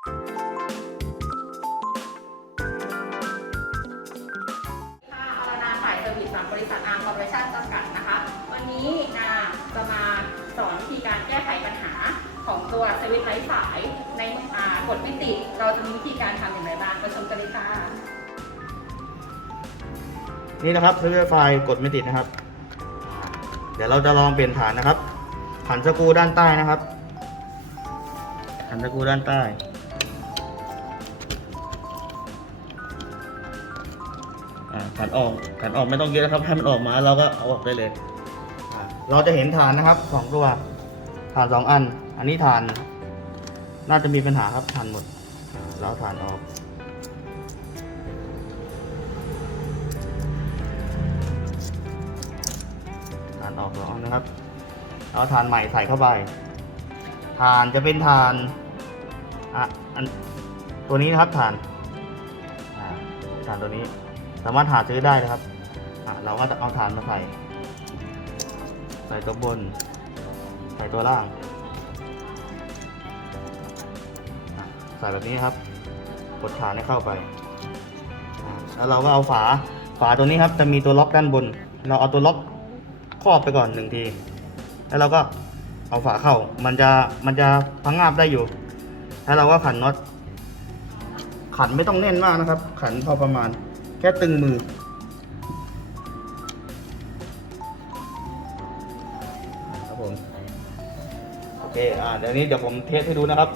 ค่ะอรนาฝ่ายเซอร์วิสจากบริษัทอาร์มคอร์ปอเรชั่นจำกัดนะคะ วันนี้นาจะมาสอนวิธีการแก้ไขปัญหาของตัวสวิตช์ไร้สายในอ่ากดไม่ติดเราจะมีวิธีการทำอย่างไรบ้างไปชมกันเลยค่ะนี่นะครับเซอร์ไฟล์กดไม่ติดนะครับ เดี๋ยวเราจะลองเปลี่ยนฐานนะครับขันสกรูด้านใต้นะครับขันสกรูด้านใต้ ขันออกขันออกไม่ต้องเยอะนะครับ ให้มันออกมาเราก็เอาออกได้เลยอ่าเราจะเห็นฐานนะครับสองตัวฐานสองอัน อันนี้ฐาน น่าจะมีปัญหาครับฐานหมดเราเอาฐานออก ฐานออกแล้วนะครับเอาฐานใหม่ใส่เข้าไปฐานจะเป็นฐานอะอันตัวนี้นะครับฐานอ่าฐานตัวนี้ สามารถหาซื้อได้นะครับเราก็จะเอาฐานมาใส่ ใส่ตัวบน ใส่ตัวล่าง ใส่แบบนี้ครับ กดฐานให้เข้าไป แล้วเราก็เอาฝา ฝาตัวนี้ครับ จะมีตัวล็อกด้านบน เราเอาตัวล็อกครอบไปก่อนหนึ่งที แล้วเราก็เอาฝาเข้า มันจะ มันจะพังงาบได้อยู่ แล้วเราก็ขันน็อต ขันไม่ต้องแน่นมากนะครับ ขันพอประมาณ แค่ตึงมือ ครับผม โอเค อ่า เดี๋ยวนี้เดี๋ยวผมเทสให้ดูนะครับ